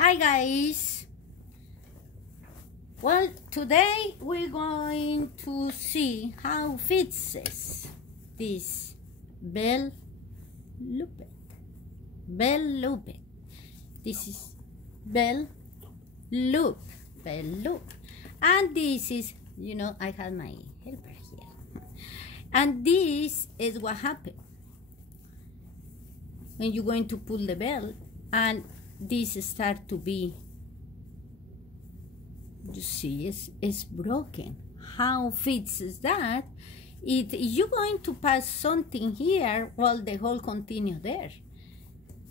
Hi guys. Well, today we're going to see how fits this bell loop. This is bell loop. And this is, I have my helper here. And this is what happened when you're going to pull the bell and this start to be, you see, it's broken. How fits that? If you're going to pass something here, well, the hole continue there.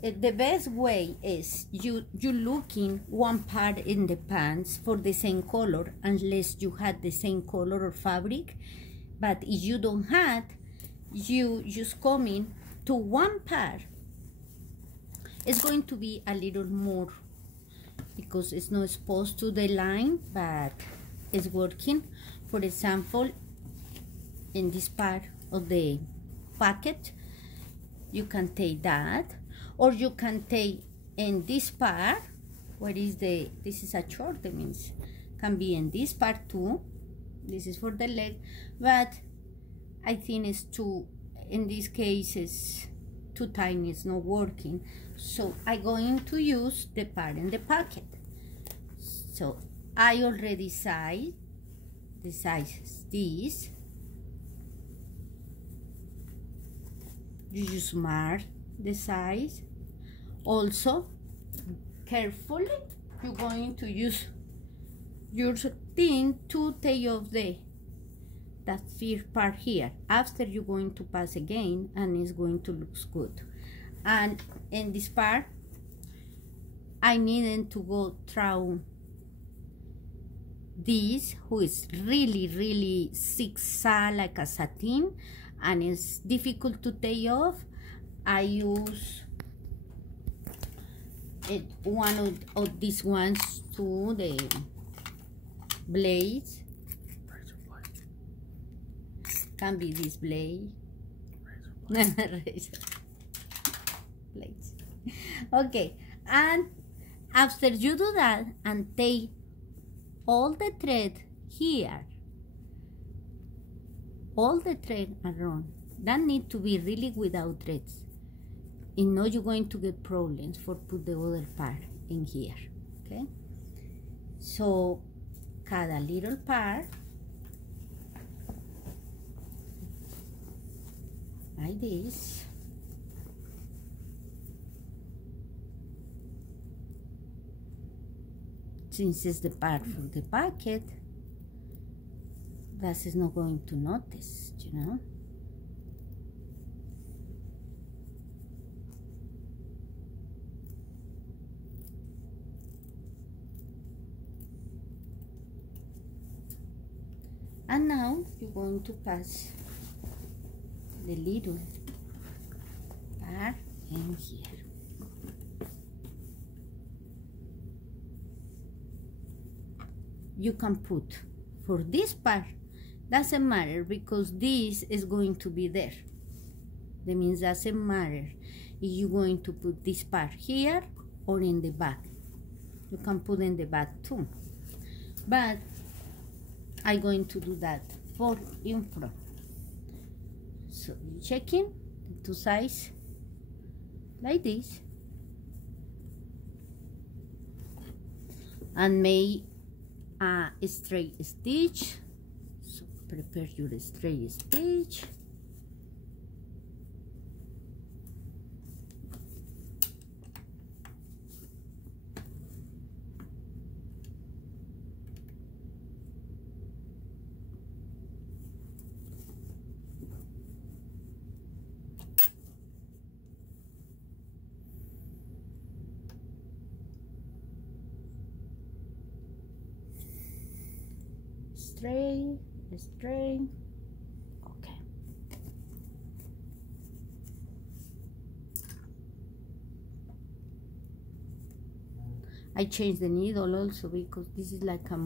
The best way is you looking one part in the pants for the same color, unless you had the same color or fabric. But if you don't have, you just coming to one part. It's going to be a little more because it's not exposed to the line, but it's working. For example, in this part of the packet, you can take that, or you can take in this part, this is a short, that means can be in this part too. This is for the leg, but I think it's too, in this case, it's too tiny, it's not working. So I'm going to use the part in the pocket. So I already size the size this. You just mark the size. Also, carefully, you're going to use your thing to take off that first part here. After you're going to pass again, and it's going to look good. And in this part, I needed to go through this, who is really zigzag like a satin, and it's difficult to take off. I use one of these ones to the blades. Can be this blade. Blades. Okay, and after you do that and take all the thread here, all the thread around, that need to be really without threads. If not, you're going to get problems for put the other part in here. Okay, so cut a little part like this. Since it's the part for the packet, that is not going to notice, And now you're going to pass the little part in here. You can put for this part, doesn't matter, because this is going to be there. That means doesn't matter if you're going to put this part here or in the back. You can put in the back too, but I'm going to do that for in front. So you checking the two sides like this, and make a straight stitch. So prepare your straight stitch. Straight. Okay. I changed the needle also because this is like a